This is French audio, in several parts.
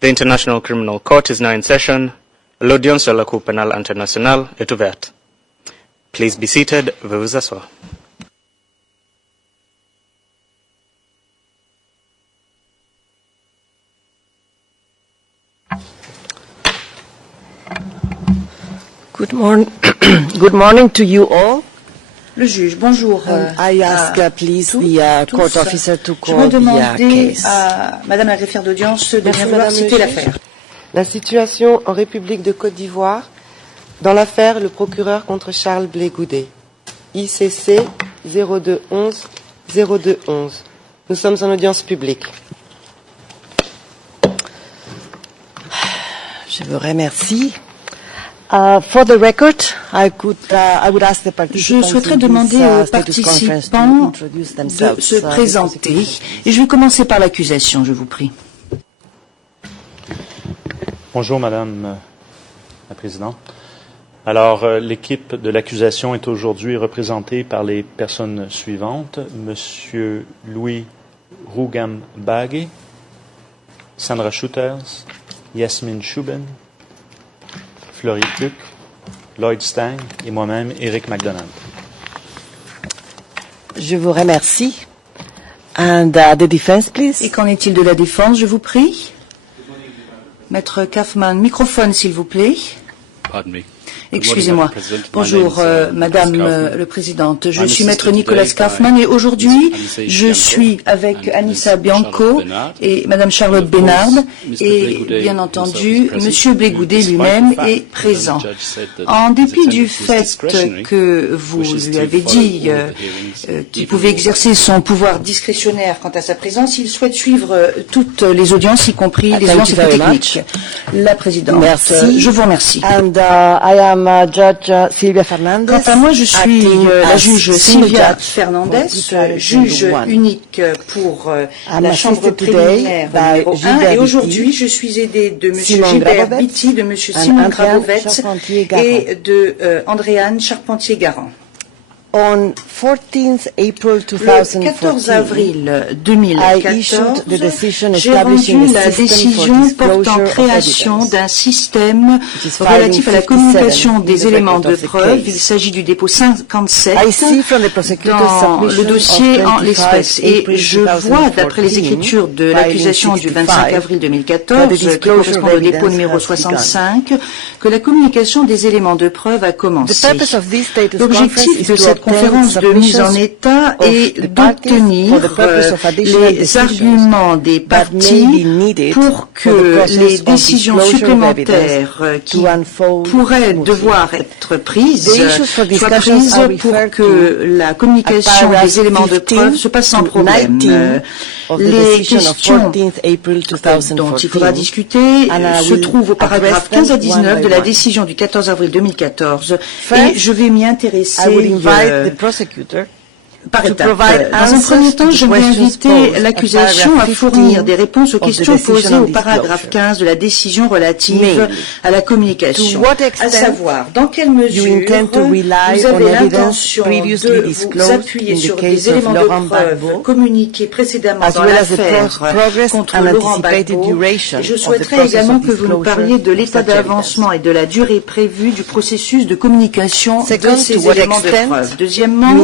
The International Criminal Court is now in session. L'audience de la Cour pénale internationale est ouverte. Please be seated. Veuillez vous asseoir. Good morning. Good morning to you all. Le juge, bonjour. I ask please the court officer to Je vais call the demander case. à Madame la greffière d'audience de Merci, bien vouloir Madame citer le l'affaire. La situation en République de Côte d'Ivoire dans l'affaire le procureur contre Charles Blé Goudet. ICC 0211-0211. Nous sommes en audience publique. Je vous remercie. For the record, I would ask the participants Je souhaiterais demander aux participants de se présenter. Et je vais commencer par l'accusation, je vous prie. Bonjour, Madame la Présidente. Alors, l'équipe de l'accusation est aujourd'hui représentée par les personnes suivantes. Monsieur Louis Rougam-Bagé, Sandra Shooters, Yasmine Chouben, Florie Tuc, Lloyd Stang et moi-même, Eric MacDonald. Je vous remercie. And the defense, please. Et qu'en est-il de la défense, je vous prie? Maître Kaufman, microphone, s'il vous plaît. Pardon me. Excusez-moi. Bonjour, Madame le Présidente. Je suis Maître Nicolas Kaufman et aujourd'hui, je suis avec Anissa Bianco et Madame Charlotte Bénard et, bien entendu, Monsieur Blé Goudet lui-même est présent. En dépit du fait que vous lui avez dit qu'il pouvait exercer son pouvoir discrétionnaire quant à sa présence, il souhaite suivre toutes les audiences, y compris les audiences techniques. La Présidente, merci. Je vous remercie. And I am Judge Silvia Fernandez. Quant à moi, je suis la juge Silvia Fernandez, juge unique pour la chambre préliminaire numéro 1. Et aujourd'hui, je suis aidée de M. Gilbert Bitti, de M. Simon Grabovets et de Andréane Charpentier-Garand. On 14th April Le 14 avril 2014, j'ai rendu la décision portant création d'un système relatif à la communication des éléments de preuve. Il s'agit du dépôt 57 dans le dossier en l'espèce. Et je vois, d'après les écritures de l'accusation du 25 avril 2014, qui correspond au dépôt numéro 65, que la communication des éléments de preuve a commencé. L'objectif de cette conférence de mise en état est d'obtenir les arguments des parties pour que les décisions supplémentaires qui pourraient devoir être prises soient prises pour que la communication des éléments de preuve se passe sans problème. Les questions dont il faudra discuter se trouvent au paragraphe 15 à 19 de la décision du 14 avril 2014 et je vais m'y intéresser par étapes. Dans un premier temps, je vais inviter l'accusation à fournir des réponses aux questions posées au paragraphe 15 de la décision relative à la communication, à savoir dans quelle mesure vous avez l'intention de vous appuyer sur des éléments de preuve communiqués précédemment dans l'affaire contre Laurent Gbagbo. Et je souhaiterais également que vous nous parliez de l'état d'avancement et de la durée prévue du processus de communication de ces éléments de preuve. Deuxièmement,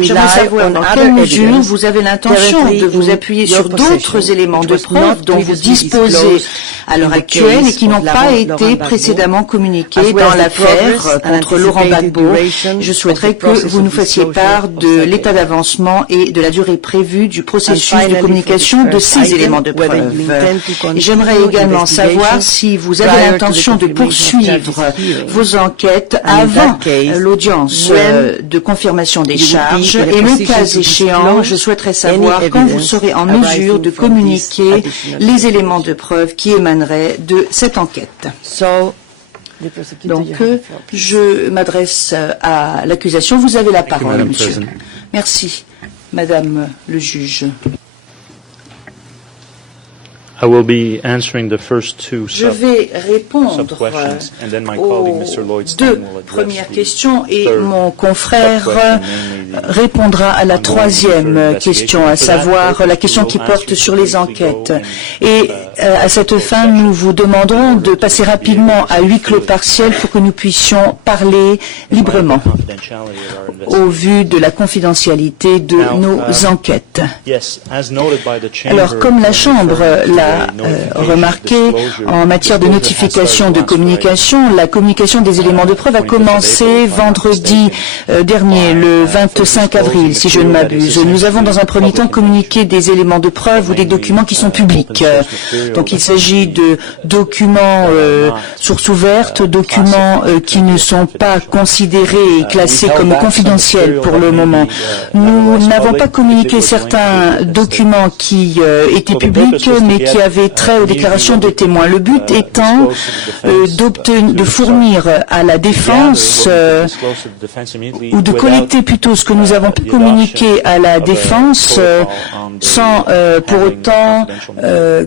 j'aimerais savoir dans quelle mesure vous avez l'intention de vous appuyer sur d'autres éléments de preuve dont vous disposez à l'heure actuelle et qui n'ont pas été précédemment communiqués dans l'affaire contre Laurent Gbagbo. Je souhaiterais que vous nous fassiez part de l'état d'avancement et de la durée prévue du processus de communication de ces éléments de preuve. Et j'aimerais également savoir si vous avez l'intention de poursuivre vos enquêtes avant l'audience de confirmation des charges et le cas échéant, je souhaiterais savoir quand vous serez en mesure de communiquer les éléments de preuve qui émaneraient de cette enquête. Donc, je m'adresse à l'accusation. Vous avez la parole, monsieur. Merci, Madame le juge. I will be answering the first two Je vais répondre sub-questions, and then my aux colleague, Mr. Lloyd-Stein, deux will address premières the questions et third mon confrère sub-question, namely the répondra à la ongoing troisième future question, à investigation. savoir For that la question purpose, qui we will porte ask sur you to les briefly enquêtes. go in, Et à cette fin, nous vous demanderons de passer rapidement à huis clos partiel pour que nous puissions parler librement confidentiality of our investigation. au vu de la confidentialité de nos enquêtes. Yes, as noted by the chamber, Alors, comme la Chambre l'a remarqué, en matière de notification de communication, la communication des éléments de preuve a commencé vendredi dernier, le 25 avril, si je ne m'abuse. Nous avons dans un premier temps communiqué des éléments de preuve ou des documents qui sont publics. Donc, il s'agit de documents sources ouvertes, documents qui ne sont pas considérés et classés comme confidentiels pour le moment. Nous n'avons pas communiqué certains documents qui étaient publics, mais qui avaient trait aux déclarations de témoins. Le but étant de fournir à la défense ou de collecter plutôt ce que nous avons pu communiquer à la défense sans pour autant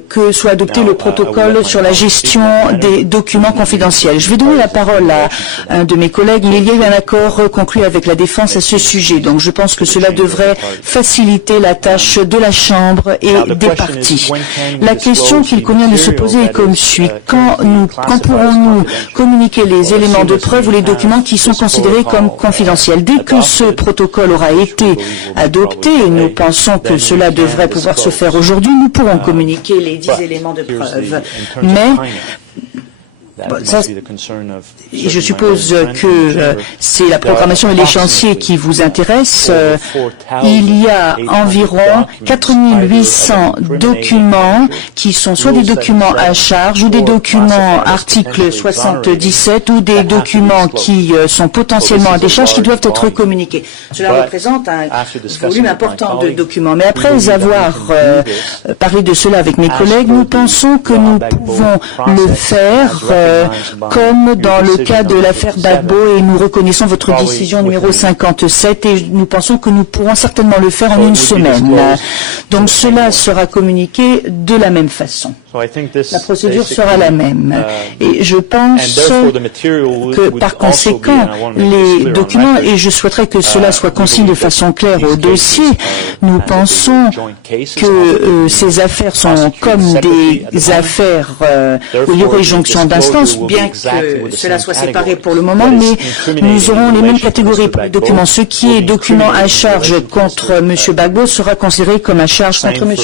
que soit adopté le protocole sur la gestion des documents confidentiels. Je vais donner la parole à un de mes collègues, mais il y a eu un accord conclu avec la défense à ce sujet. Donc je pense que cela devrait faciliter la tâche de la Chambre et des parties. La question qu'il convient de se poser est comme suit. Quand pourrons-nous communiquer les éléments de preuve ou les documents qui sont considérés comme confidentiels? Dès que ce protocole aura été adopté, et nous pensons que cela devrait pouvoir se faire aujourd'hui, nous pourrons communiquer les 10 éléments de preuve. Mais je suppose que c'est la programmation et l'échéancier qui vous intéressent. Il y a environ 4800 documents qui sont soit des documents à charge ou des documents article 77 ou des documents qui sont potentiellement à décharge qui doivent être communiqués. Cela représente un volume important de documents. Mais après avoir parlé de cela avec mes collègues, nous pensons que nous pouvons le faire comme dans le cas de l'affaire Gbagbo, et nous reconnaissons votre décision numéro 57 et nous pensons que nous pourrons certainement le faire en une semaine. Donc cela sera communiqué de la même façon. La procédure sera la même. Et je pense que par conséquent, les documents, et je souhaiterais que cela soit consigné de façon claire au dossier, nous pensons que ces affaires sont comme des affaires où il y aurait jonction d'instances, bien que cela soit séparé pour le moment, mais nous aurons les mêmes catégories pour les documents. Ce qui est document à charge contre M. Gbagbo sera considéré comme à charge contre M.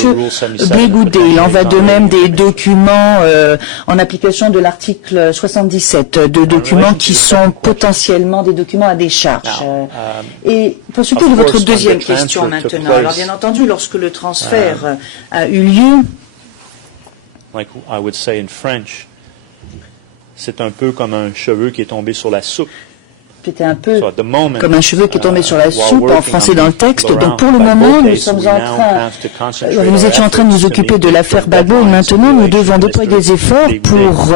Blegoudé. Il en va de même des documents en application de l'article 77, de documents qui sont potentiellement des documents à décharge. Et pour ce qui est de votre deuxième question maintenant, alors bien entendu, lorsque le transfert a eu lieu, like I would say in French, c'est un peu comme un cheveu qui est tombé sur la soupe. C'était un peu comme un cheveu qui est tombé sur la soupe en français dans le texte. Donc pour le moment, nous étions en train de nous occuper de l'affaire Gbagbo et maintenant nous devons déployer des efforts pour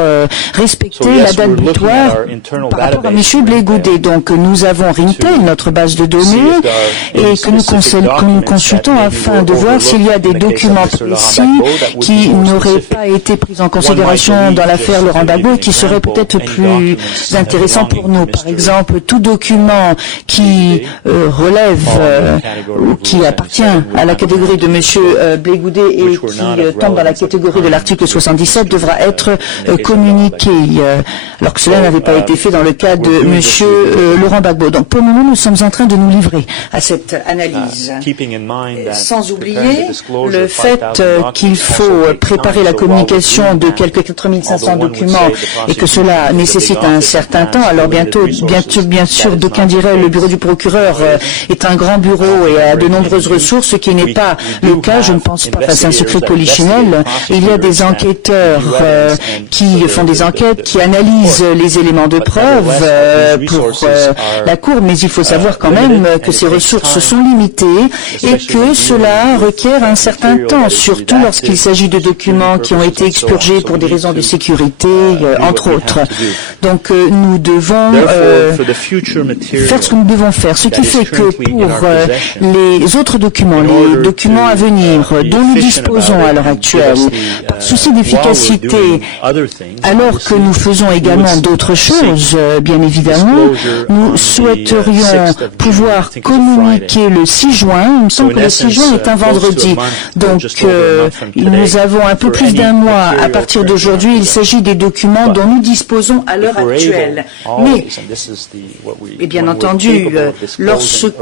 respecter la date butoir par rapport à M. Blegoudé. Donc nous avons Rintel, notre base de données, et que nous consultons afin de voir s'il y a des documents précis qui n'auraient pas été pris en considération dans l'affaire Laurent Gbagbo et qui seraient peut-être plus intéressants pour nous. Par exemple, tout document qui relève ou qui appartient à la catégorie de M. Blegoudé et qui tombe dans la catégorie de l'article 77 devra être communiqué, alors que cela n'avait pas été fait dans le cas de M. Laurent Gbagbo. Donc pour le moment, nous sommes en train de nous livrer à cette analyse. Sans oublier le fait qu'il faut préparer la communication de quelques 4500 documents et que cela nécessite un certain temps. Alors bien sûr, d'aucuns diraient le bureau du procureur est un grand bureau et a de nombreuses ressources, ce qui n'est pas le cas, je ne pense pas, face à un secret polichinelle. Il y a des enquêteurs qui font des enquêtes, qui analysent les éléments de preuve pour la Cour, mais il faut savoir quand même que ces ressources sont limitées et que cela requiert un certain temps, surtout lorsqu'il s'agit de documents qui ont été expurgés pour des raisons de sécurité, entre autres. Donc nous devons faire ce que nous devons faire. Ce qui fait que pour les autres documents, les documents à venir dont nous disposons à l'heure actuelle, par souci d'efficacité, alors que nous faisons également d'autres choses, bien évidemment, nous souhaiterions pouvoir communiquer le 6 juin. Il me semble que le 6 juin est un vendredi. Donc, nous avons un peu plus d'un mois à partir d'aujourd'hui. Il s'agit des documents dont nous disposons à l'heure actuelle. Mais, et bien entendu,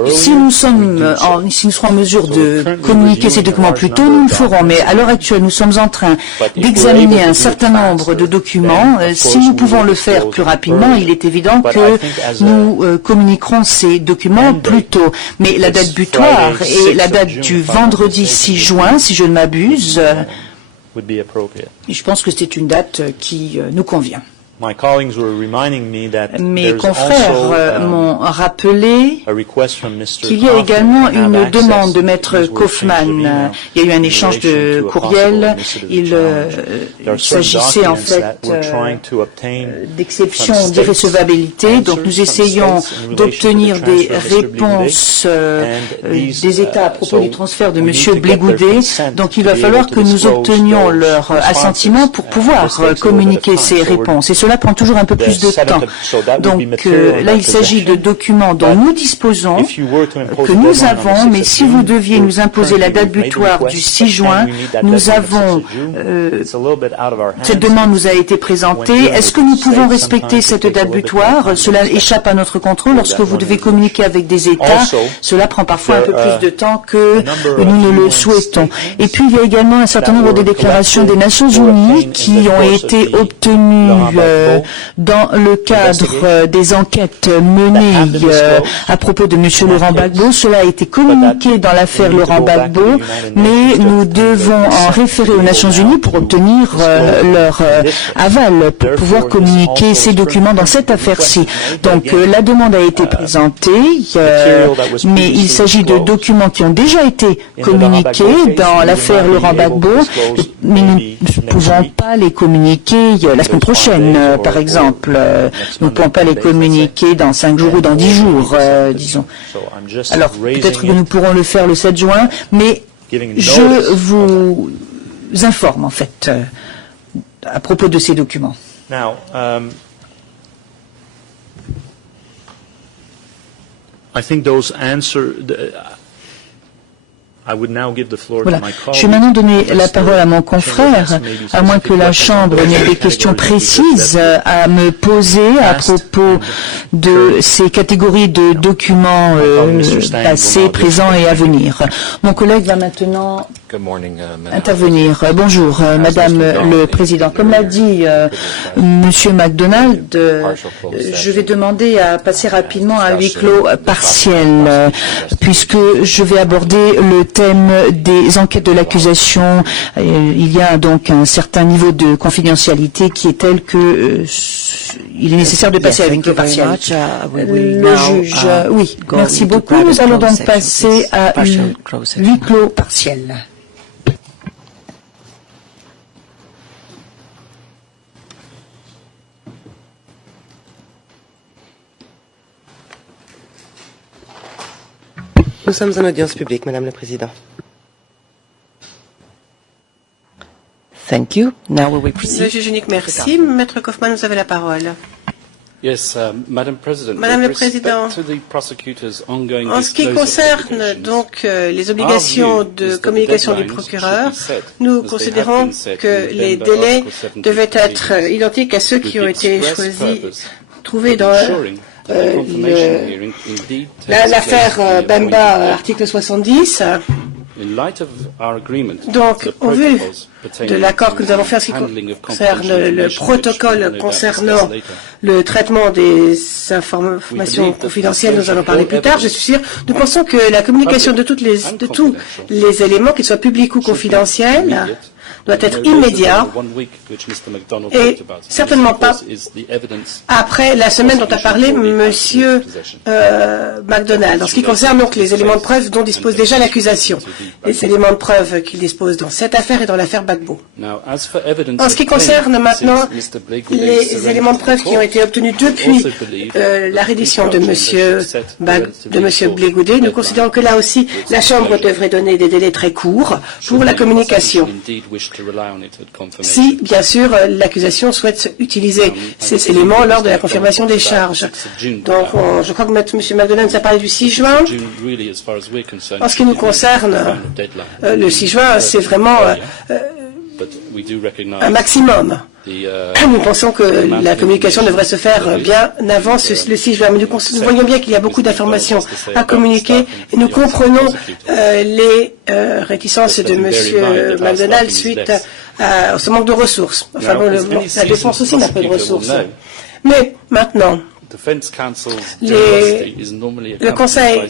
si nous serons en mesure de communiquer ces documents plus tôt, nous le ferons. Mais à l'heure actuelle, nous sommes en train d'examiner un certain nombre de documents. Si nous pouvons le faire plus rapidement, il est évident que nous communiquerons ces documents plus tôt. Mais la date butoir est la date du vendredi 6 juin, si je ne m'abuse. Je pense que c'est une date qui nous convient. Mes confrères m'ont rappelé qu'il y a également une demande de Maître Kaufmann. Il y a eu un échange de courriels. Il s'agissait en fait d'exceptions d'irrecevabilité. Donc nous essayons d'obtenir des réponses des États à propos du transfert de M. Blé-Goudé. Donc il va falloir que nous obtenions leur assentiment pour pouvoir communiquer ces réponses. Et cela prend toujours un peu plus de temps. Donc là, il s'agit de documents dont nous disposons, que nous avons, mais si vous deviez nous imposer la date butoir du 6 juin, nous avons, cette demande nous a été présentée. Est-ce que nous pouvons respecter cette date butoir? Cela échappe à notre contrôle. Lorsque vous devez communiquer avec des États, cela prend parfois un peu plus de temps que nous ne le souhaitons. Et puis, il y a également un certain nombre de déclarations des Nations Unies qui ont été obtenues dans le cadre des enquêtes menées à propos de M. Laurent Gbagbo. Cela a été communiqué dans l'affaire Laurent Gbagbo, mais nous devons en référer aux Nations Unies pour obtenir leur aval, pour pouvoir communiquer ces documents dans cette affaire-ci. Donc la demande a été présentée, mais il s'agit de documents qui ont déjà été communiqués dans l'affaire Laurent Gbagbo, mais nous ne pouvons pas les communiquer la semaine prochaine, par exemple. Nous ne pouvons pas les communiquer dans 5 jours ou dans 10 jours, disons. Alors, peut-être que nous pourrons le faire le 7 juin, mais je vous informe, en fait, à propos de ces documents. Voilà. Je vais maintenant donner la parole à mon confrère, à moins que la Chambre n'ait des questions précises à me poser à propos de ces catégories de documents passés, présents et à venir. Mon collègue va maintenant intervenir. Bonjour, Madame le Président. Comme l'a dit Monsieur MacDonald, je vais demander à passer rapidement à huis clos partiel, puisque je vais aborder le thème des enquêtes de l'accusation. Il y a donc un certain niveau de confidentialité qui est tel que il est nécessaire de passer à huis clos partiel. Le juge, oui, merci beaucoup. Nous allons donc passer à huis clos partiel. Nous sommes en audience publique, Madame la Présidente. Thank you. Now we will proceed. Le juge unique, merci. Maître Kaufmann, vous avez la parole. Madame le Président, en ce qui concerne donc les obligations de communication du procureur, nous considérons que les délais devaient être identiques à ceux qui ont été trouvés dans l'affaire Bemba, article 70. Donc, au vu de l'accord que nous avons fait en ce qui concerne le protocole concernant le traitement des informations confidentielles, nous allons parler plus tard, je suis sûr. Nous pensons que la communication de tous les éléments, qu'ils soient publics ou confidentiels, doit être immédiat et certainement pas après la semaine dont a parlé Monsieur MacDonald. En ce qui concerne donc les éléments de preuve dont dispose déjà l'accusation, les éléments de preuve qu'il dispose dans cette affaire et dans l'affaire Gbagbo. En ce qui concerne maintenant les éléments de preuve qui ont été obtenus depuis la reddition de Monsieur Blé Goudé, nous considérons que là aussi la Chambre devrait donner des délais très courts pour la communication. Si, bien sûr, l'accusation souhaite utiliser ces éléments lors de la confirmation des charges. Donc, je crois que M. MacDonald nous a parlé du 6 juin. En ce qui nous concerne, le 6 juin, c'est vraiment un maximum. Nous pensons que la communication devrait se faire bien avant le 6 juin. Mais nous voyons bien qu'il y a beaucoup d'informations à communiquer et nous comprenons les réticences de M. MacDonald suite à ce manque de ressources. Enfin bon, la défense aussi n'a pas de ressources. Mais maintenant, le conseil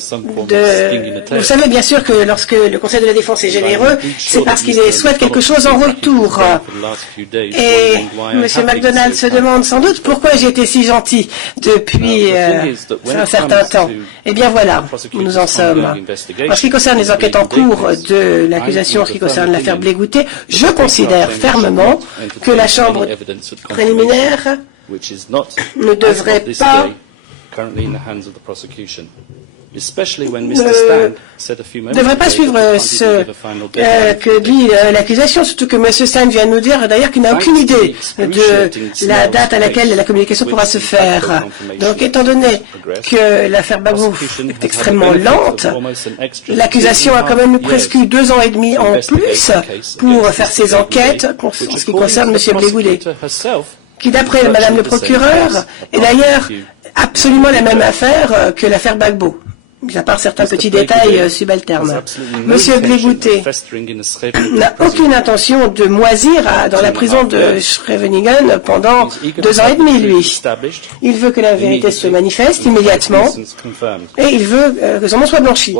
vous savez bien sûr que lorsque le conseil de la défense est généreux, c'est parce qu'il souhaite quelque chose en retour. Et M. MacDonald se demande sans doute pourquoi j'ai été si gentil depuis un certain temps. Eh bien voilà, où nous en sommes. En ce qui concerne les enquêtes en cours de l'accusation, en ce qui concerne l'affaire Blé Goudé, je considère fermement que la chambre préliminaire ne devrait pas suivre ce que dit l'accusation, surtout que M. Stein vient de nous dire d'ailleurs qu'il n'a aucune idée de la date à laquelle la communication pourra se faire. Donc, étant donné que l'affaire Gbagbo est extrêmement lente, l'accusation a quand même eu presque 2 ans et demi en plus pour faire ses enquêtes en ce qui concerne M. Blé Goudé, qui, d'après Madame le procureur, est d'ailleurs absolument la même affaire que l'affaire Gbagbo, mis à part certains petits détails subalternes. Monsieur Blé Goudé n'a aucune intention de moisir dans la prison de Scheveningen pendant 2 ans et demi, lui. Il veut que la vérité se manifeste immédiatement et il veut que son nom soit blanchi.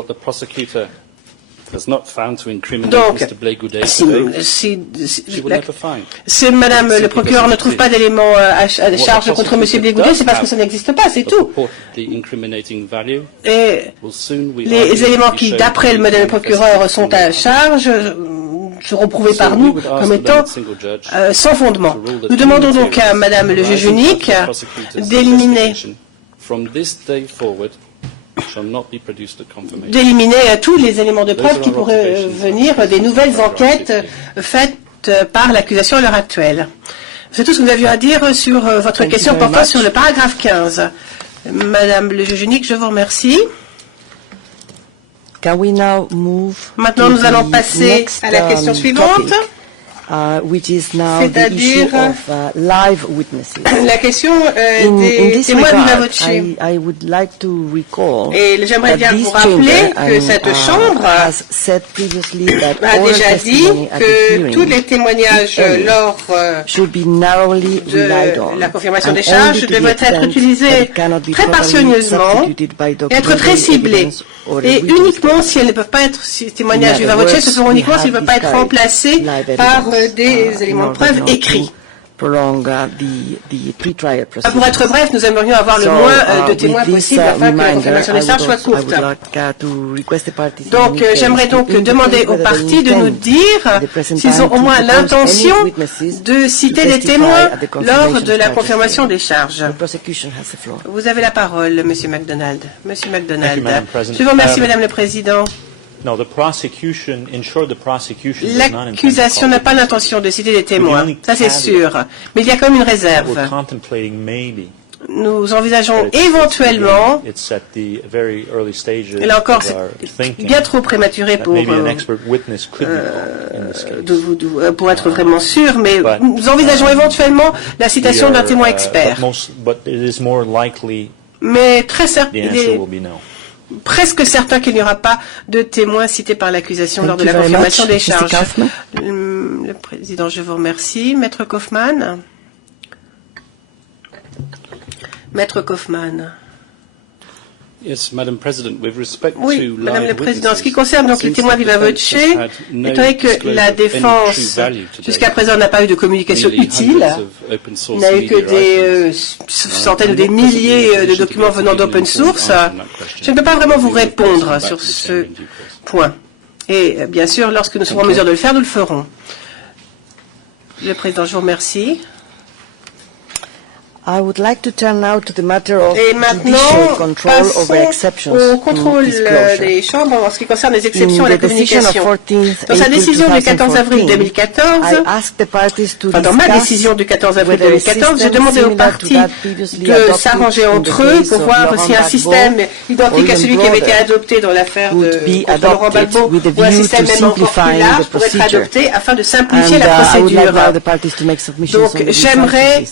Donc, si Madame le procureur ne trouve pas d'éléments à charge contre M. Blé Goudé, c'est parce que ça n'existe pas, c'est tout. Et les éléments qui, d'après Madame le procureur, sont à charge seront prouvés par nous comme étant sans fondement. Nous demandons donc à Madame le juge unique d'éliminer tous les éléments de preuve qui pourraient venir des nouvelles enquêtes faites par l'accusation à l'heure actuelle. C'est tout ce que nous avions à dire sur votre question portant sur le paragraphe 15. Madame le juge unique, je vous remercie. Maintenant, nous allons passer à la question suivante. C'est-à-dire la question des témoins de la voce. Et j'aimerais bien vous rappeler que cette chambre a déjà dit que tous les témoignages lors de la confirmation des charges devraient être utilisés très parcimonieusement et être très ciblés. Et uniquement si elles ne peuvent pas être, ces témoignages viva voce, ce seront uniquement s'ils ne peuvent pas être remplacés par des éléments de preuve écrits. Pour être bref, nous aimerions avoir le moins de témoins possible afin que la confirmation des charges soit courte. Donc, j'aimerais donc demander aux parties de nous dire s'ils ont au moins l'intention de citer des témoins lors de la confirmation des charges. Vous avez la parole, Monsieur MacDonald. Monsieur MacDonald. Je vous remercie, Madame le Président. L'accusation n'a pas l'intention de citer des témoins, ça c'est sûr, mais il y a quand même une réserve. Nous envisageons éventuellement, et là encore c'est bien trop prématuré pour être vraiment sûr, mais nous envisageons éventuellement la citation d'un témoin expert. Mais très certain, presque certain qu'il n'y aura pas de témoins cités par l'accusation lors de la confirmation des charges. Le Président, je vous remercie. Maître Kaufmann. Maître Kaufmann. Yes, Madam President, with respect Oui, to Madame live la Présidente, en ce qui witnesses, concerne donc les témoins viva voce, étant donné que la défense jusqu'à présent n'a pas eu de communication utile, il n'a eu que des centaines ou des milliers de documents venant d'open source, je ne peux pas vraiment vous répondre sur ce point. Et bien sûr, lorsque nous serons en mesure de le faire, nous le ferons. Le Président, je vous remercie. I would like to turn now to the matter of Et maintenant, passons au contrôle des chambres en ce qui concerne les exceptions à la communication. Dans sa décision du 14 avril 2014, dans ma décision du 14 avril 2014, j'ai demandé aux parties de s'arranger entre eux pour voir si un système identique à celui qui avait été adopté dans l'affaire de Laurent Gbagbo ou un système même encore plus large pourrait être adopté afin de simplifier la procédure. Donc, j'aimerais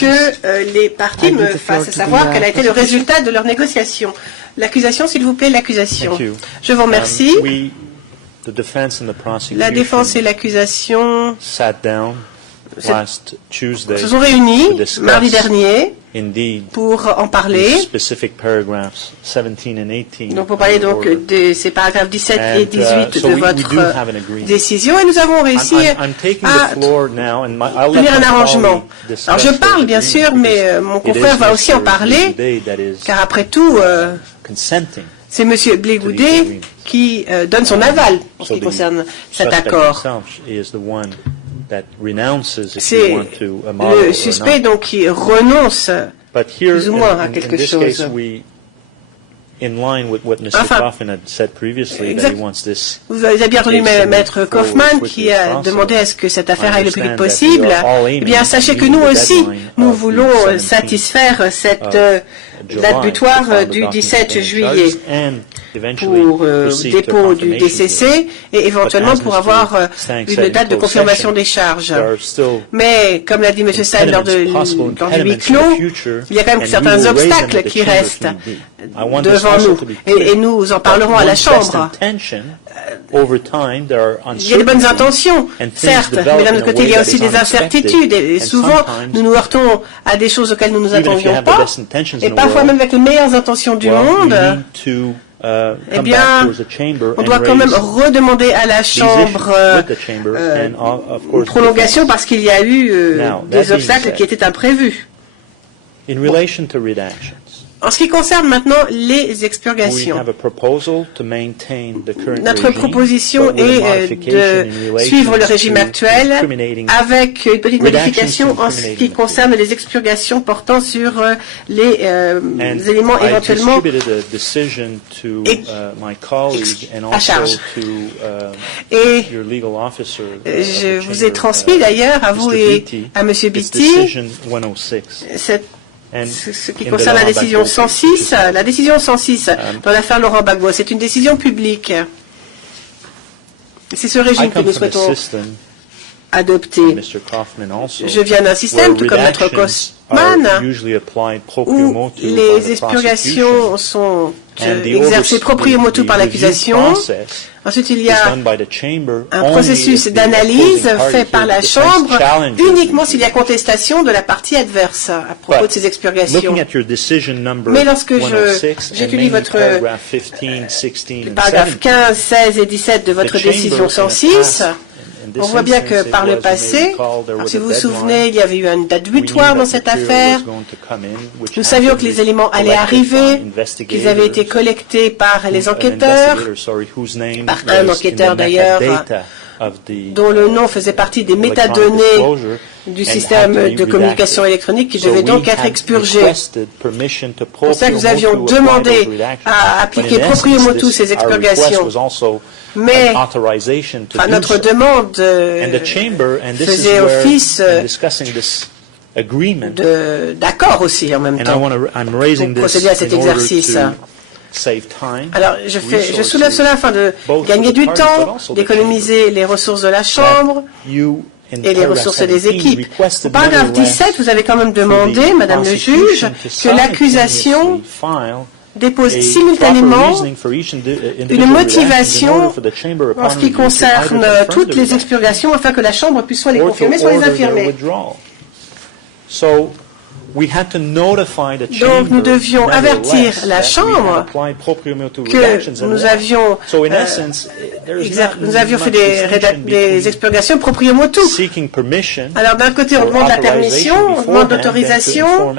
que les parties me fassent savoir quel a été le résultat de leur négociation. L'accusation, s'il vous plaît, l'accusation. Je vous remercie. La défense et l'accusation se sont réunis mardi dernier pour en parler. Donc pour parler donc de ces paragraphes 17 et 18 de votre décision, et nous avons réussi à tenir un arrangement. Alors je parle bien sûr, mais mon confrère va aussi en parler, car après tout, c'est M. Blé-Goudet qui donne son aval en ce qui concerne cet accord. C'est le suspect donc qui renonce plus ou moins à quelque chose. Enfin, vous avez bien entendu Maître Kaufmann qui a demandé à ce que cette affaire aille le plus vite possible. Eh bien, sachez que nous aussi, nous voulons satisfaire cette date butoir du 17 juillet pour dépôt du DCC et éventuellement pour avoir une date de confirmation des charges. Mais, comme l'a dit M. Saïd lors du huis clos, il y a quand même certains obstacles qui restent devant nous. Et nous en parlerons à la Chambre. Il y a des bonnes intentions, certes, mais d'un autre côté, il y a aussi des incertitudes. Et souvent, nous nous heurtons à des choses auxquelles nous ne nous attendions pas. Et parfois même avec les meilleures intentions du monde, eh bien, on doit quand même redemander à la Chambre une prolongation parce qu'il y a eu des obstacles qui étaient imprévus. En ce qui concerne maintenant les expurgations, notre proposition est de suivre le régime actuel avec une petite modification en ce qui concerne les expurgations portant sur les éléments éventuellement à charge. Et je vous ai transmis d'ailleurs à vous et à M. Beattie ce qui concerne la décision 106. La décision 106 dans l'affaire Laurent Gbagbo, c'est une décision publique. C'est ce régime que nous souhaitons adopter. Je viens d'un système, tout comme Maître Kaufmann, où les expurgations sont exercées proprio motu par l'accusation. Ensuite, il y a un processus d'analyse fait par la Chambre uniquement s'il y a contestation de la partie adverse à propos de ces expurgations. Mais lorsque j'étudie votre paragraphe 15, 16 et 17 de votre décision 106, on voit bien que par le passé, si vous vous souvenez, il y avait eu une date butoir dans cette affaire. Nous savions que les éléments allaient arriver, qu'ils avaient été collectés par les enquêteurs, par un enquêteur d'ailleurs, dont le nom faisait partie des métadonnées du système de communication électronique qui devait donc être expurgé. C'est pour ça que nous avions demandé à appliquer proprio motu ces expurgations. Mais notre demande faisait office d'accord aussi en même temps pour procéder à cet exercice. Alors, je soulève cela afin de gagner du temps, d'économiser les ressources de la Chambre et les ressources des équipes. Au paragraphe 17, vous avez quand même demandé, Madame le juge, que l'accusation dépose simultanément une motivation en ce qui concerne toutes les expurgations afin que la Chambre puisse soit les confirmer, soit les infirmer. Donc nous devions avertir la Chambre que nous avions fait des expurgations proprio motu. Alors d'un côté on demande la permission, on demande l'autorisation,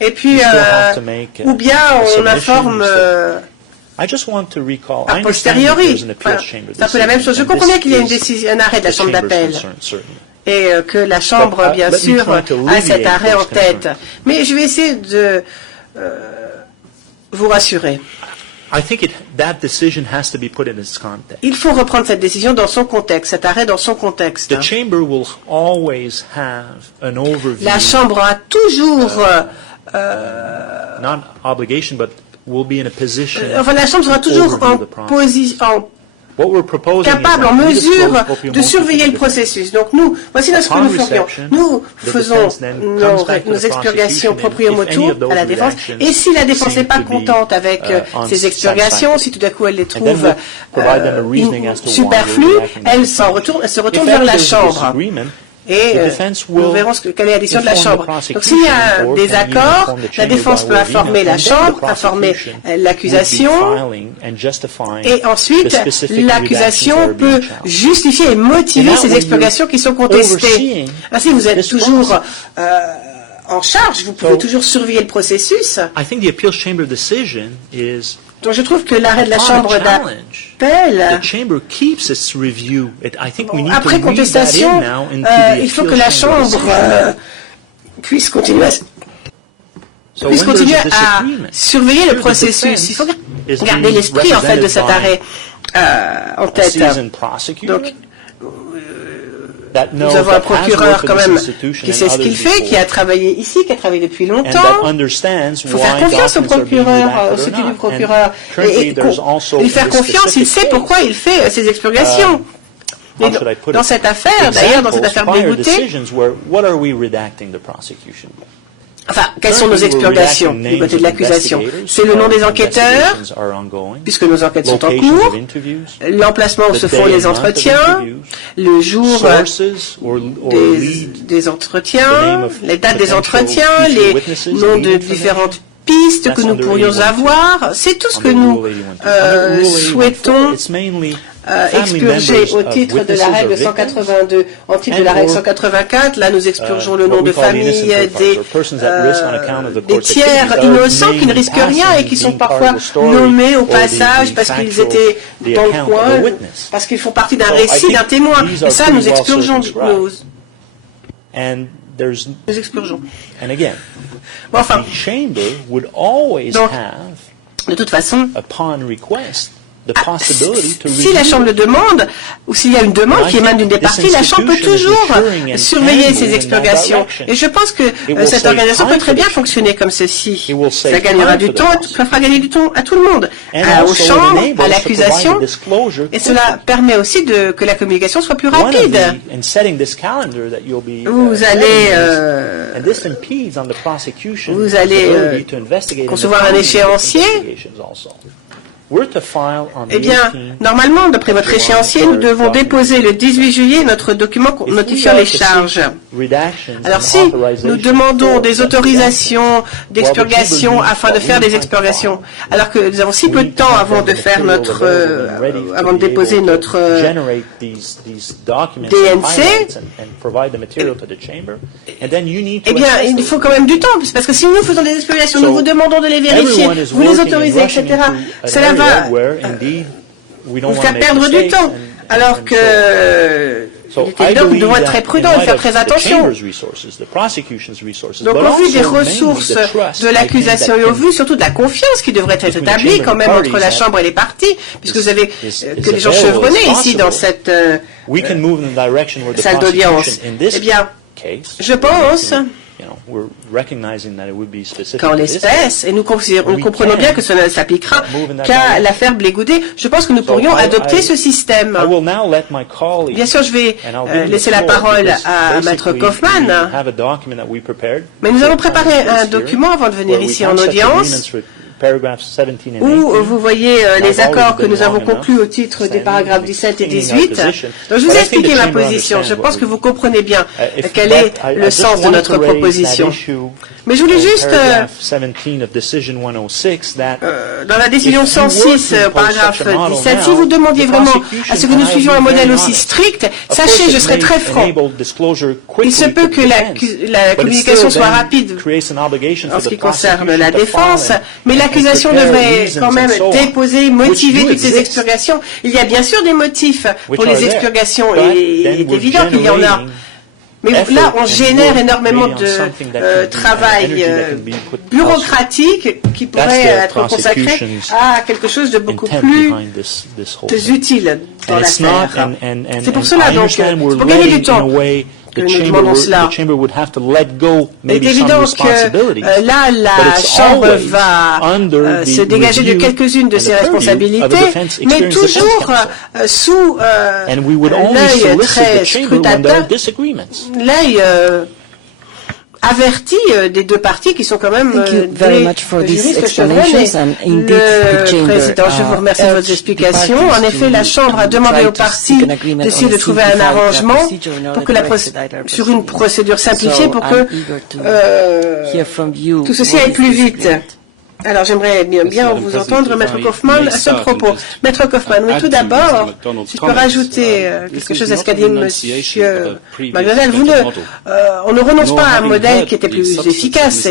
et puis ou bien on informe a posteriori. C'est un peu la même chose. Je comprends bien qu'il y a un arrêt de la Chambre d'appel et que la Chambre, bien sûr, a cet arrêt en tête. Mais je vais essayer de vous rassurer. Il faut reprendre cette décision dans son contexte, cet arrêt dans son contexte. La Chambre a toujours enfin, la Chambre sera toujours capable, en mesure de surveiller le processus. Donc nous, voici ce que nous ferions. Nous faisons nos expurgations proprio motu à la défense, et si la défense n'est pas contente avec ces expurgations, si tout d'un coup elle les trouve superflues, elle se retourne vers la Chambre. Et nous verrons quelle est la décision de la Chambre. Donc s'il y a des accords, la défense peut informer la Chambre, informer l'accusation, et ensuite l'accusation peut justifier et motiver ces expurgations qui sont contestées. Ainsi vous êtes toujours en charge, vous pouvez toujours surveiller le processus. Donc je trouve que l'arrêt de la Chambre d'appel, après contestation, il faut que la Chambre puisse continuer à surveiller le processus. Il faut garder l'esprit en fait de cet arrêt en tête. Donc, nous avons un procureur quand même qui sait ce qu'il fait, qui a travaillé ici, qui a travaillé depuis longtemps. Il faut faire confiance au procureur, au statut du procureur, et lui faire confiance, il sait pourquoi il fait ces expurgations. Et dans cette affaire, d'ailleurs, dans cette affaire Blé Goudet, enfin, quelles sont nos expurgations du côté de l'accusation? C'est le nom des enquêteurs, puisque nos enquêtes sont en cours, l'emplacement où se font les entretiens, le jour des entretiens, les dates des entretiens, les noms de différentes pistes que nous pourrions avoir. C'est tout ce que nous souhaitons expurger au titre de la règle 182. En titre de la règle 184, là nous expurgeons le nom de famille des tiers innocents qui ne risquent rien et qui sont parfois nommés au passage parce qu'ils étaient dans le coin, parce qu'ils font partie d'un récit d'un témoin. Et ça, nous expurgeons. Nous expurgeons. Bon, enfin, donc, de toute façon, si la Chambre le demande, ou s'il y a une demande qui émane d'une des parties, la Chambre peut toujours surveiller ces expurgations. Et je pense que cette organisation peut très bien fonctionner comme ceci. Ça gagnera du temps, ça fera gagner du temps à tout le monde, aux chambres, à l'accusation, et cela permet aussi que la communication soit plus rapide. Vous allez concevoir un échéancier. Eh bien, normalement, d'après votre échéancier, nous devons déposer le 18 juillet notre document notifiant les charges. Alors si nous demandons des autorisations d'expurgation afin de faire des expurgations, alors que nous avons si peu de temps avant de faire avant de déposer notre DNC, eh bien, il faut quand même du temps, parce que si nous faisons des expurgations, nous vous demandons de les vérifier, vous les autorisez, etc., cela va vous faire perdre du temps, alors que nous devons être très prudents et faire très attention. Donc au vu des ressources de l'accusation et au vu surtout de la confiance qui devrait être établie quand même entre la Chambre et les parties, puisque vous avez que des gens chevronnés ici dans cette salle d'audience, eh bien, je pense qu'en l'espèce, et nous comprenons bien que cela ne s'appliquera qu'à l'affaire Blé Goudet, je pense que nous pourrions adopter ce système. Bien sûr, je vais laisser la parole à Maître Kaufmann, mais nous avons préparé un document avant de venir ici en audience, où vous voyez les accords que nous avons conclus au titre des paragraphes 17 et 18. Donc, je vous ai expliqué ma position. Je pense que vous comprenez bien quel est le sens de notre proposition. Mais je voulais juste, dans la décision 106, paragraphe 17, si vous demandiez vraiment à ce que nous suivions un modèle aussi strict, sachez, je serai très franc, il se peut que la communication soit rapide en ce qui concerne la défense, mais l'accusation devrait quand même déposer, motiver toutes ces expurgations. Il y a bien sûr des motifs pour les expurgations, et il est évident qu'il y en a. Mais là, on génère énormément de travail bureaucratique qui pourrait être consacré à quelque chose de beaucoup plus utile dans l'affaire. C'est pour cela, donc, pour gagner du temps, que nous demandons cela. Il est évident que là, la Chambre va se dégager de quelques-unes de ses responsabilités, mais toujours sous l'œil très scrutateur, l'œil averti des deux parties qui sont quand même des juristes chevronnés. Le Président, je vous remercie de votre explication. En effet, la Chambre a demandé aux parties d'essayer de trouver un arrangement pour que sur une procédure simplifiée pour que tout ceci aille plus vite. Alors, j'aimerais bien vous entendre, Maître Kaufmann, à ce propos. Maître Kaufmann, oui, tout d'abord, si je peux rajouter quelque chose à ce qu'a dit Monsieur McDonald, on ne renonce pas à un modèle qui était plus efficace.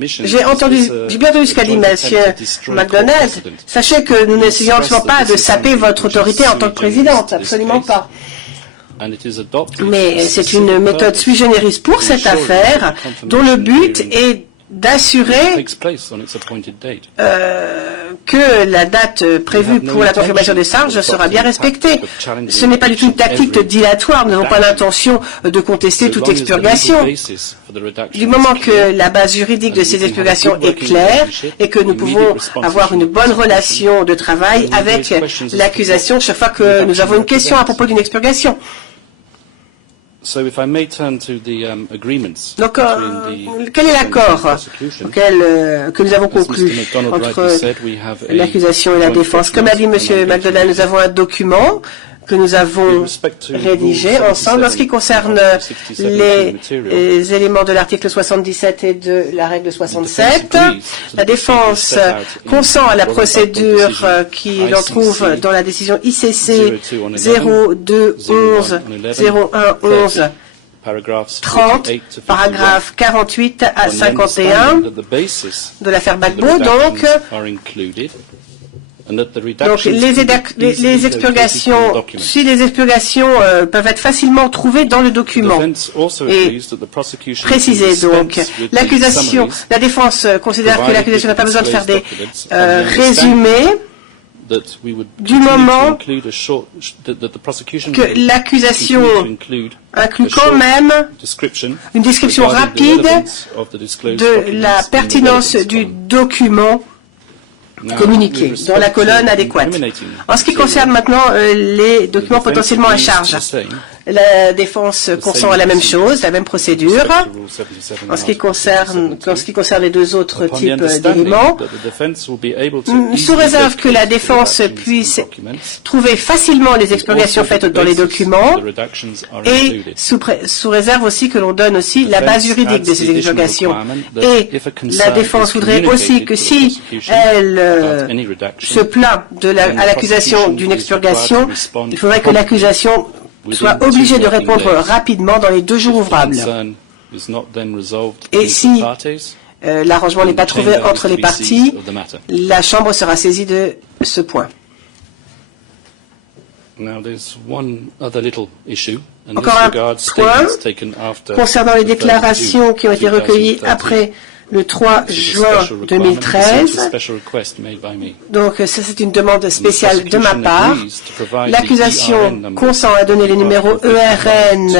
J'ai bien entendu ce qu'a dit Monsieur McDonald. Sachez que nous n'essayons absolument pas de saper votre autorité en tant que présidente, absolument pas. Mais c'est une méthode sui generis pour cette affaire, dont le but est d'assurer que la date prévue pour la confirmation des charges sera bien respectée. Ce n'est pas du tout une tactique dilatoire. Nous n'avons pas l'intention de contester toute expurgation. Du moment que la base juridique de ces expurgations est claire et que nous pouvons avoir une bonne relation de travail avec l'accusation chaque fois que nous avons une question à propos d'une expurgation. Donc, quel est l'accord que nous avons conclu entre l'accusation et la défense? Comme l'a dit M. McDonald, nous avons un document que nous avons rédigé ensemble en ce qui concerne les éléments de l'article 77 et de la règle 67. La défense consent à la procédure qui l'on trouve dans la décision ICC 0211 0111 30, paragraphe 48 à 51 de l'affaire Gbagbo, donc les expurgations, si les expurgations peuvent être facilement trouvées dans le document et précisées, donc la défense considère que l'accusation n'a pas besoin de faire des résumés du moment que l'accusation inclut quand même une description rapide de la pertinence du document communiqué dans la colonne adéquate. En ce qui concerne maintenant les documents potentiellement à charge, la défense consent à la même chose, la même procédure. En ce qui concerne les deux autres types d'éléments, sous réserve que la défense puisse trouver facilement les expurgations faites dans les documents et sous réserve aussi que l'on donne aussi la base juridique de ces expurgations. Et la défense voudrait aussi que si elle se plaint à l'accusation d'une expurgation, il faudrait que l'accusation soit obligé de répondre rapidement dans les 2 jours ouvrables. Et si l'arrangement n'est pas trouvé entre les parties, la Chambre sera saisie de ce point. Encore un point concernant les déclarations qui ont été recueillies après le 3 juin 2013. Donc, ça, c'est une demande spéciale de ma part. L'accusation consent à donner les numéros ERN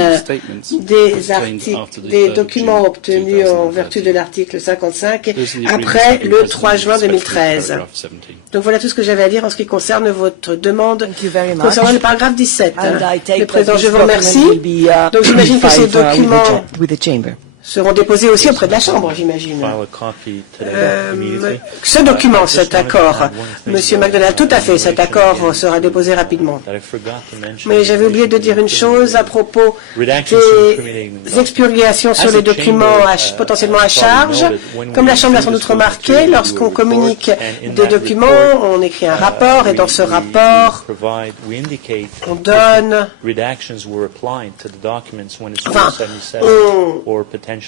des documents obtenus en vertu de l'article 55 après le 3 juin 2013. Donc, voilà tout ce que j'avais à dire en ce qui concerne votre demande concernant le paragraphe 17. Le Président, je vous remercie. Donc, j'imagine que ces documents seront déposés aussi auprès de la Chambre, j'imagine. Ce document, cet accord, Monsieur McDonald, tout à fait, cet accord sera déposé rapidement. Mais j'avais oublié de dire une chose à propos des expurgations sur les documents potentiellement à charge. Comme la Chambre l'a sans doute remarqué, lorsqu'on communique des documents, on écrit un rapport et dans ce rapport, on donne,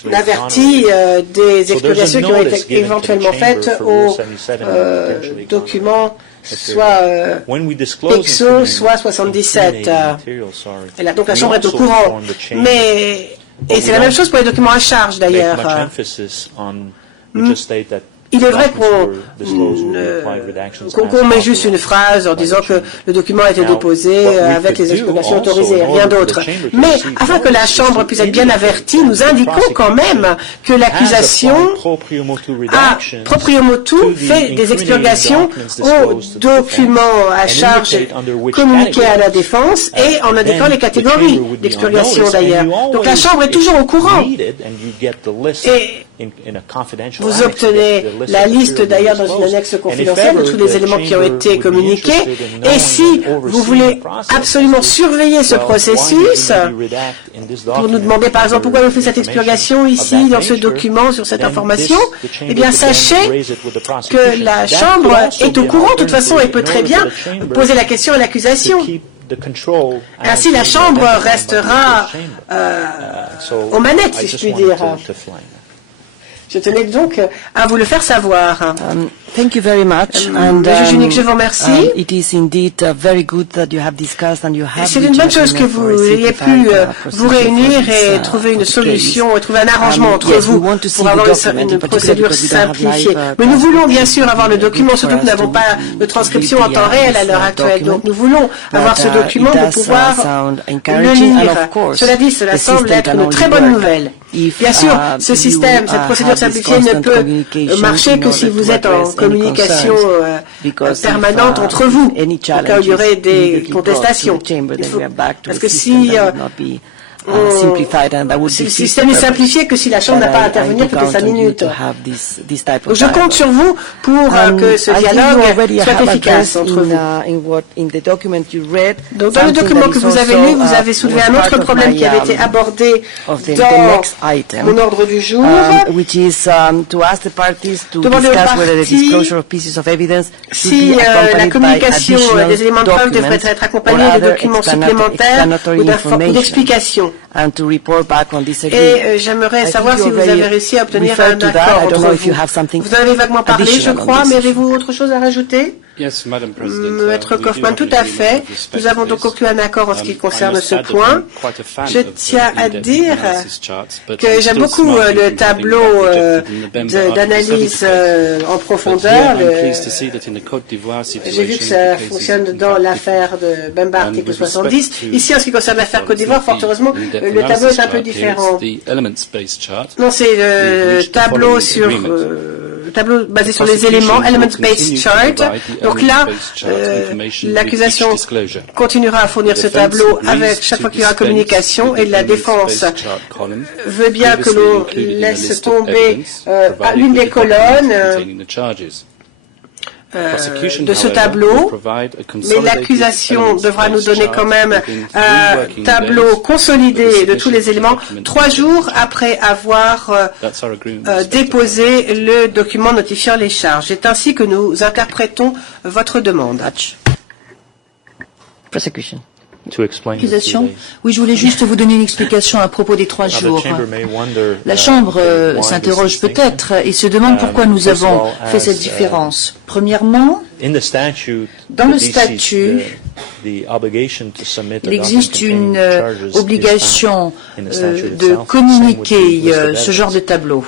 on avertit des expurgations qui ont été éventuellement faites aux documents soit PEXO, soit 77. Et là, donc la Chambre est au courant. Et c'est la même chose pour les documents à charge d'ailleurs. Il est vrai qu'on met juste une phrase en disant que le document a été déposé avec les explications autorisées, rien d'autre. Mais afin que la Chambre puisse être bien avertie, nous indiquons quand même que l'accusation a proprio motu fait des expurgations aux documents à charge communiqués à la défense et en indiquant les catégories d'expurgation d'ailleurs. Donc la Chambre est toujours au courant. Et vous obtenez la liste d'ailleurs dans une annexe confidentielle de tous les éléments qui ont été communiqués. Et si vous voulez absolument surveiller ce processus, pour nous demander par exemple pourquoi vous faites cette expurgation ici, dans ce document, sur cette information, eh bien sachez que la Chambre est au courant de toute façon et peut très bien poser la question à l'accusation. Ainsi la Chambre restera aux manettes, si je puis dire. Je tenais donc à vous le faire savoir. Thank you very much. Juge unique, je vous remercie. It is indeed very good that you have discussed and you have. C'est une bonne chose que vous ayez pu vous réunir et trouver une solution et trouver un arrangement entre vous pour avoir une procédure simplifiée. Mais nous voulons bien sûr avoir le document, surtout que nous n'avons pas de transcription en temps réel à l'heure actuelle. Donc nous voulons avoir ce document pour pouvoir le lire. Cela dit, cela semble être une très bonne nouvelle. Bien sûr, ce système, cette procédure simplifiée ne peut marcher que si vous êtes en communication permanente entre vous, au cas où il y aurait des contestations. Parce que si le système est simplifié que si la Chambre n'a pas à intervenir toutes les 5 minutes. Donc je compte sur vous pour que ce dialogue soit efficace entre vous. Donc dans le document que vous avez lu, vous avez soulevé un autre problème qui avait été abordé dans mon ordre du jour. Demander aux parties si la communication des éléments de preuve devrait être accompagnée de documents supplémentaires ou d'explications. Et j'aimerais savoir si vous avez réussi à obtenir un accord entre vous. Vous en avez vaguement parlé, je crois, mais avez-vous autre chose à rajouter? Maître Kaufmann, tout à fait. Nous avons donc conclu un accord en ce qui concerne ce point. Je tiens à dire que j'aime beaucoup le tableau d'analyse en profondeur. J'ai vu que ça fonctionne dans l'affaire de Bemba, article 70. Ici, en ce qui concerne l'affaire Côte d'Ivoire, fort heureusement, le tableau est un peu différent. Non, c'est le tableau sur... le tableau basé sur les éléments, Element-Based Chart. Donc là, l'accusation continuera à fournir ce tableau avec chaque fois qu'il y aura communication et la défense veut bien que l'on laisse tomber l'une des colonnes de ce tableau, mais l'accusation devra nous donner quand même un tableau consolidé de tous les éléments 3 jours après avoir déposé le document notifiant les charges. C'est ainsi que nous interprétons votre demande. Prosecution. Accusation. Oui, je voulais juste vous donner une explication à propos des 3 jours. La Chambre s'interroge peut-être et se demande pourquoi nous avons fait cette différence. Premièrement, dans le statut, il existe une obligation de communiquer ce genre de tableau.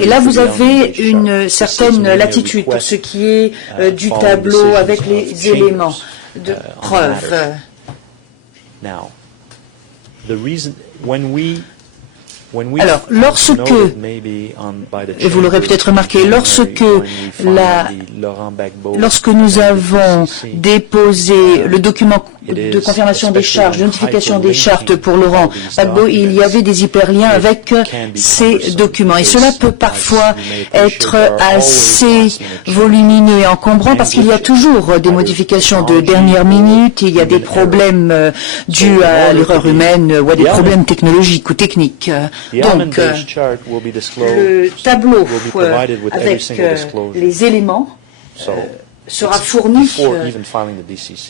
Et là, vous avez une certaine latitude pour ce qui est du tableau avec les éléments de preuve. Alors, lorsque, et vous l'aurez peut-être remarqué, lorsque nous avons déposé le document de confirmation des charges, de notification des chartes pour Laurent Gbagbo, il y avait des hyperliens avec ces documents. Et cela peut parfois être assez volumineux et encombrant parce qu'il y a toujours des modifications de dernière minute, il y a des problèmes dus à l'erreur humaine ou à des problèmes technologiques ou techniques. Donc, le tableau avec les éléments sera fourni.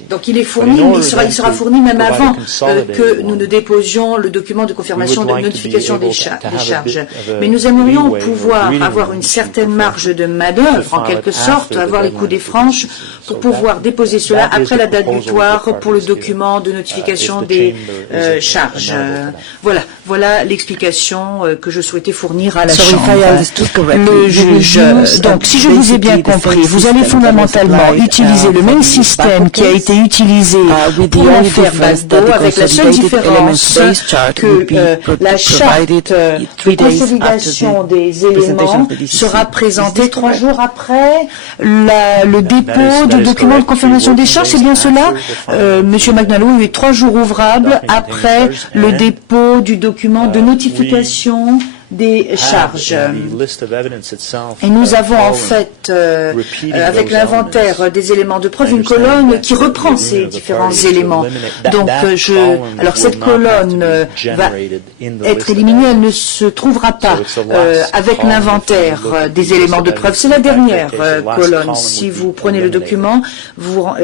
Donc il est fourni, mais il sera fourni même avant que nous ne déposions le document de confirmation de notification des charges. Mais nous aimerions pouvoir avoir une certaine marge de manœuvre, en quelque sorte, avoir les coudées franches pour pouvoir déposer cela après la date butoir pour le document de notification des charges. Voilà l'explication que je souhaitais fournir à la Chambre. Le juge. Donc, si je vous ai bien compris, vous allez fondamentalement utiliser le même système qui a été utilisé pour l'affaire Gbagbo, avec la seule différence que la charte de consolidation des éléments sera présentée 3 jours après le dépôt du document de confirmation des charges. C'est bien cela, Monsieur Magnalo, oui, 3 jours ouvrables après le dépôt du document de notification des charges. Et nous avons en fait, avec l'inventaire des éléments de preuve, une colonne qui reprend ces différents éléments. Donc, alors cette colonne va être éliminée, elle ne se trouvera pas avec l'inventaire des éléments de preuve. C'est la dernière colonne. Si vous prenez le document,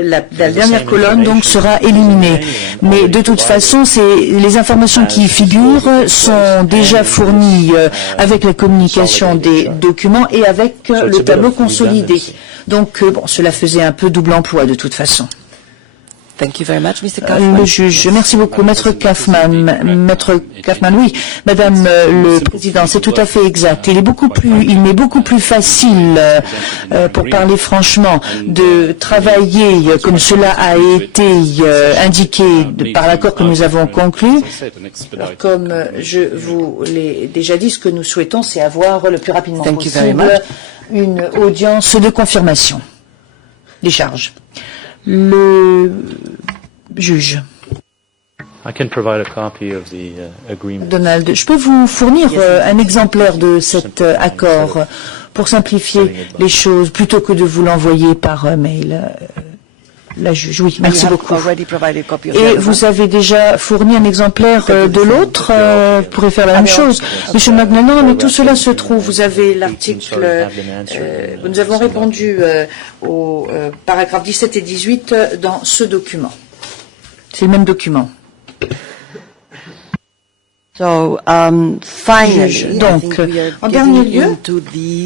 la dernière colonne donc sera éliminée. Mais de toute façon, les informations qui y figurent sont déjà fournies avec la communication des documents et avec le tableau consolidé. Donc, cela faisait un peu double emploi de toute façon. Thank you very much, Mr. Kaufman. Le juge, merci beaucoup. Maître Kaufman, oui, Madame le Président, c'est tout à fait exact. Il m'est beaucoup plus facile, pour parler franchement, de travailler comme cela a été indiqué par l'accord que nous avons conclu. Comme je vous l'ai déjà dit, ce que nous souhaitons, c'est avoir le plus rapidement possible une audience de confirmation des charges. Le juge. Donald, je peux vous fournir un exemplaire de cet accord pour simplifier les choses plutôt que de vous l'envoyer par mail. La juge, oui, merci beaucoup. Et vous avez déjà fourni un exemplaire de l'autre, vous pourrez faire la même chose. Monsieur Magnanon, mais tout cela se trouve, vous avez l'article, nous avons répondu aux paragraphes 17 et 18 dans ce document. C'est le même document. Donc, en dernier lieu,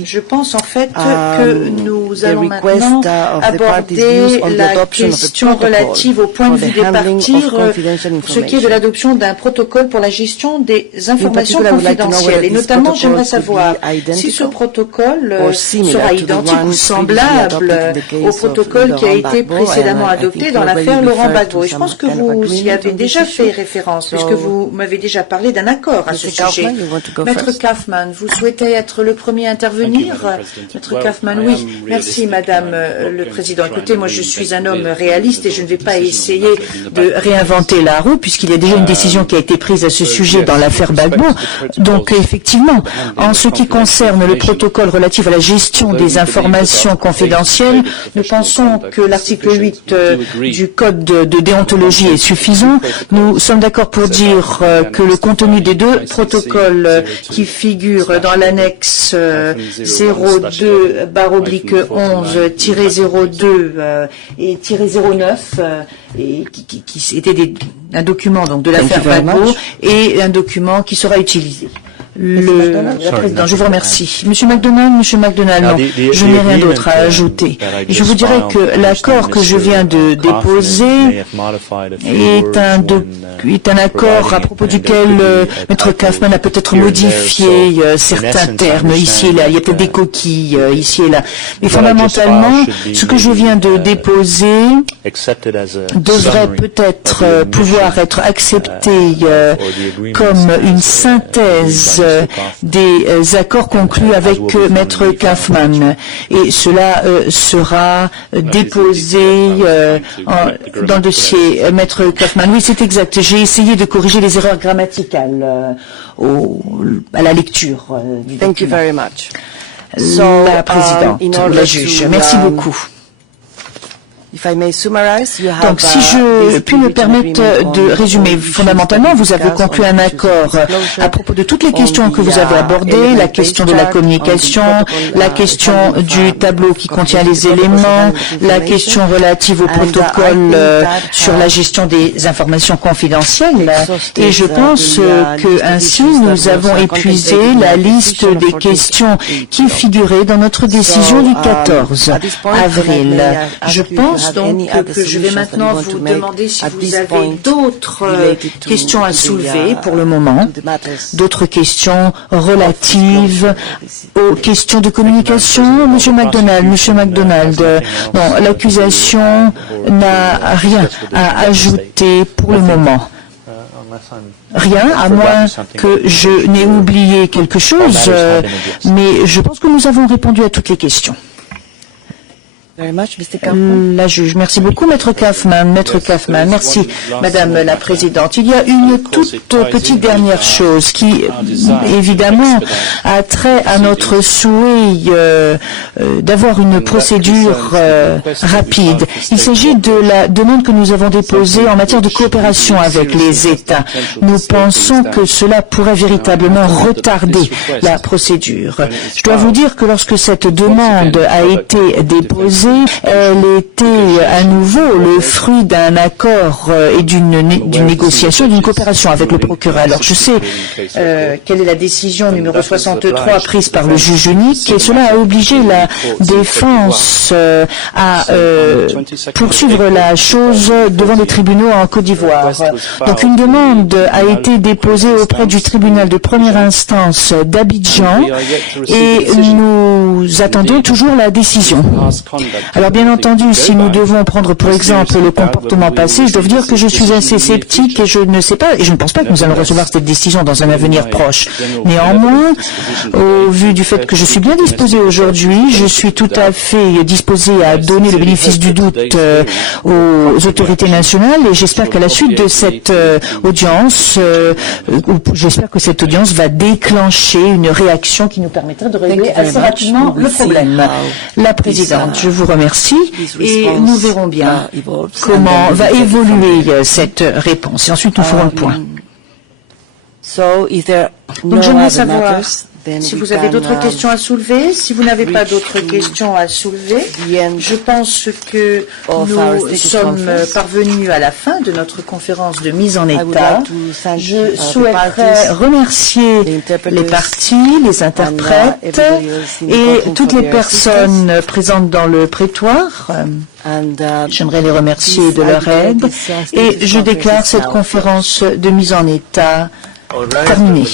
je pense en fait que nous allons maintenant aborder la question relative au point de vue des parties pour ce qui est de l'adoption d'un protocole pour la gestion des informations confidentielles. Et notamment, j'aimerais savoir si ce protocole sera identique ou semblable au protocole qui a été précédemment adopté dans l'affaire Laurent Gbagbo. Et je pense que vous y avez déjà fait référence, puisque vous m'avez déjà parlé d'un accord à ce sujet. Maître Kaufman, vous souhaitez être le premier à intervenir? Maître Kaufman, oui. Merci, Madame le Président. Écoutez, moi je suis un homme réaliste et je ne vais pas essayer de réinventer la roue puisqu'il y a déjà une décision qui a été prise à ce sujet dans l'affaire Gbagbo. Donc effectivement, en ce qui concerne le protocole relatif à la gestion des informations confidentielles, nous pensons que l'article 8 du Code de déontologie est suffisant. Nous sommes d'accord pour dire que le contenu des deux protocoles qui figurent dans l'annexe 02/11-02 et -09 et qui était un document donc de l'affaire Gbagbo et un document qui sera utilisé. La Présidente, je vous remercie. Monsieur McDonald, non, je n'ai rien d'autre à ajouter. Et je vous dirais que l'accord que je viens de déposer est un accord à propos duquel Maître Kaufman a peut-être modifié certains termes ici et là. Il y a peut-être des coquilles ici et là. Mais fondamentalement, ce que je viens de déposer devrait peut-être pouvoir être accepté comme une synthèse des accords conclus avec Maître Kaufmann. Et cela sera déposé dans le dossier Maître Kaufmann. Oui, c'est exact. J'ai essayé de corriger les erreurs grammaticales à la lecture du document. Thank you very much. La présidente, la juge. Merci beaucoup. Donc, si je puis me permettre de résumer, fondamentalement, vous avez conclu un accord à propos de toutes les questions que vous avez abordées, la question de la communication, la question du tableau qui contient les éléments, la question relative au protocole sur la gestion des informations confidentielles. Et je pense que ainsi, nous avons épuisé la liste des questions qui figuraient dans notre décision du 14 avril. Je pense donc que je vais maintenant vous demander si vous avez d'autres questions à soulever pour le moment, d'autres questions relatives aux questions de communication. Monsieur MacDonald, non, l'accusation n'a rien à ajouter pour le moment. Rien, à moins que je n'ai oublié quelque chose, mais je pense que nous avons répondu à toutes les questions. La juge, merci beaucoup, Maître Kaufmann. Merci, Madame la Présidente. Il y a une toute petite dernière chose qui, évidemment, a trait à notre souhait d'avoir une procédure rapide. Il s'agit de la demande que nous avons déposée en matière de coopération avec les États. Nous pensons que cela pourrait véritablement retarder la procédure. Je dois vous dire que lorsque cette demande a été déposée, elle était à nouveau le fruit d'un accord et d'une négociation, d'une coopération avec le procureur. Alors je sais quelle est la décision numéro 63 prise par le juge unique et cela a obligé la défense à poursuivre la chose devant les tribunaux en Côte d'Ivoire. Donc une demande a été déposée auprès du tribunal de première instance d'Abidjan et nous attendons toujours la décision. Alors bien entendu, si nous devons prendre pour exemple le comportement passé, je dois vous dire que je suis assez sceptique et je ne sais pas, et je ne pense pas que nous allons recevoir cette décision dans un avenir proche. Néanmoins, au vu du fait que je suis bien disposé aujourd'hui, je suis tout à fait disposé à donner le bénéfice du doute aux autorités nationales et j'espère qu'à la suite de cette audience, j'espère que cette audience va déclencher une réaction qui nous permettra de régler assez rapidement le problème. La présidente, je vous remercie et nous verrons bien comment va évoluer cette réponse. Et ensuite, nous ferons le point. Donc, j'aimerais savoir si vous avez d'autres questions à soulever. Si vous n'avez pas d'autres questions à soulever, je pense que nous sommes parvenus à la fin de notre conférence de mise en état. Je souhaiterais remercier les parties, les interprètes et toutes les personnes présentes dans le prétoire. J'aimerais les remercier de leur aide et je déclare cette conférence de mise en état terminée.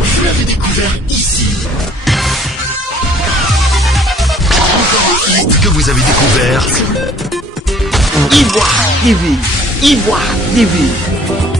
Vous l'avez découvert ici. Encore un hit que vous avez découvert. Ivoire TV.